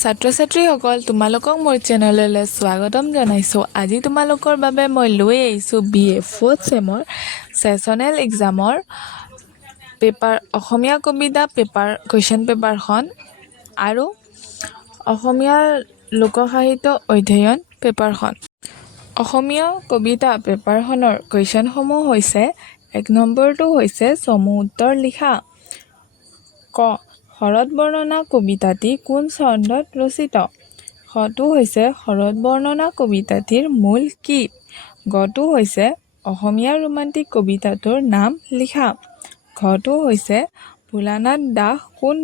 ছাত্ৰ ছাত্ৰীসকল তোমালোকক মোৰ চেনেললৈ স্বাগতম জনাইছোঁ। আজি তোমালোকৰ বাবে মই লৈ আহিছোঁ বি এ ফ'ৰ্থ চেমৰ ছেশ্যনেল এক্সামৰ পেপাৰ অসমীয়া কবিতা পেপাৰ কুৱেশ্যন পেপাৰখন আৰু অসমীয়া লোকসাহিত্য অধ্যয়ন পেপাৰখন অসমীয়া কবিতা পেপাৰখনৰ কুৱেশ্যনসমূহ হৈছে এক নম্বৰটো হৈছে চমু উত্তৰ লিখা। ক শৰৎ বৰ্ণনা কবিতাটি কোন চৰণত ৰচিত? খটো হৈছে শৰৎ বৰ্ণনা কবিতাটিৰ মূল কি? গটো হৈছে অসমীয়া ৰোমান্টিক কবিতাটোৰ নাম লিখা। ঘটো হৈছে ভোলানাথ দাস কোন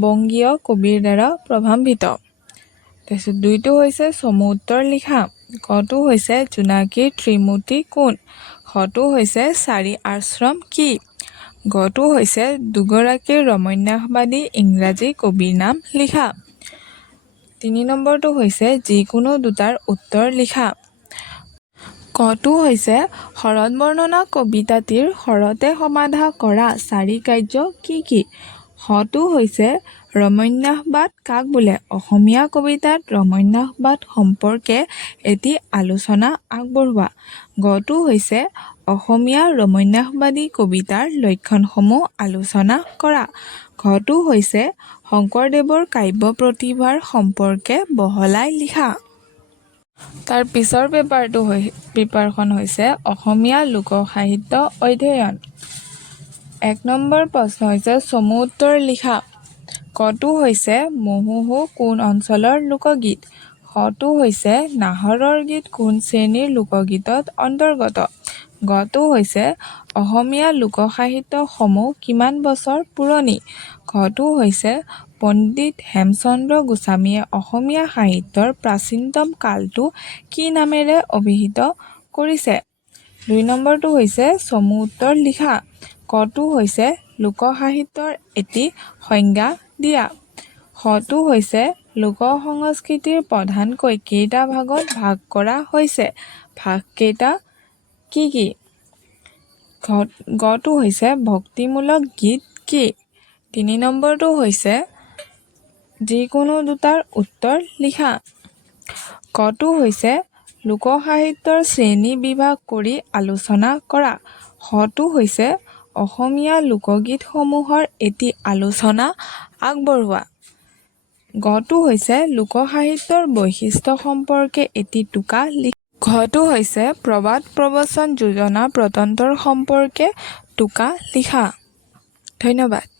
বংগীয় কবিৰ দ্বাৰা প্ৰভাৱান্বিত তাৰপিছত দুইটো হৈছে চমু উত্তৰ লিখা। কটো হৈছে জোনাকীৰ ত্ৰিমূৰ্তি কোন? খটো হৈছে চাৰি আশ্ৰম কি? গটো হৈছে দুগৰাকী ৰমন্যাসবাদী ইংৰাজী কবিৰ নাম লিখা। তিনি নম্বৰটো হৈছে যিকোনো দুটাৰ উত্তৰ লিখা। কটো হৈছে শৰৎ বৰ্ণনা কবিতাটিৰ শৰতে সমাধা কৰা চাৰি কাৰ্য কি কি? শটো হৈছে ৰমন্যাসবাদ কাক বোলে? অসমীয়া কবিতাত ৰমন্যাসবাদ সম্পৰ্কে এটি আলোচনা আগবঢ়োৱা। গটো হৈছে অসমীয়া ৰমন্যাসবাদী কবিতাৰ লক্ষণসমূহ আলোচনা কৰা। ঘটো হৈছে শংকৰদেৱৰ কাব্য প্ৰতিভাৰ সম্পৰ্কে বহলাই লিখা। তাৰ পিছৰ পেপাৰটো হৈ, পেপাৰখন হৈছে অসমীয়া লোকসাহিত্য অধ্যয়ন। এক নম্বৰ প্ৰশ্ন হৈছে, চমু উত্তৰ লিখা। কটো হৈছে মহোহো কোন অঞ্চলৰ লোকগীত? খটো হৈছে নাহৰৰ গীত কোন শ্ৰেণীৰ লোকগীতত অন্তৰ্গত? গটো হৈছে অসমীয়া লোকসাহিত্যসমূহ কিমান বছৰ পুৰণি? ঘটো হৈছে পণ্ডিত হেমচন্দ্ৰ গোস্বামীয়ে অসমীয়া সাহিত্যৰ প্ৰাচীনতম কালটো কি নামেৰে অভিহিত কৰিছে? দুই নম্বৰটো হৈছে চমু উত্তৰ লিখা। কটো হৈছে লোকসাহিত্যৰ এটি সংজ্ঞা দিয়া? খটো হৈছে লোক সংস্কৃতিৰ প্ৰধানকৈ কেইটা ভাগত ভাগ কৰা হৈছে? ভাগকেইটা কি কি? ঘ- গটো হৈছে ভক্তিমূলক গীত কি? তিনি নম্বৰটো হৈছে যিকোনো দুটাৰ উত্তৰ লিখা। কটো হৈছে লোকসাহিত্যৰ শ্ৰেণী বিভাগ কৰি আলোচনা কৰা? খটো হৈছে অসমীয়া লোকগীতসমূহৰ এটি আলোচনা আগবঢ়োৱা। গটো হৈছে লোকসাহিত্যৰ বৈশিষ্ট্য সম্পৰ্কে এটি টোকা লিখা ঘটো হৈছে প্ৰবাদ প্ৰবচন যোজনা প্ৰতন্ত্ৰৰ সম্পৰ্কে টোকা লিখা। ধন্যবাদ।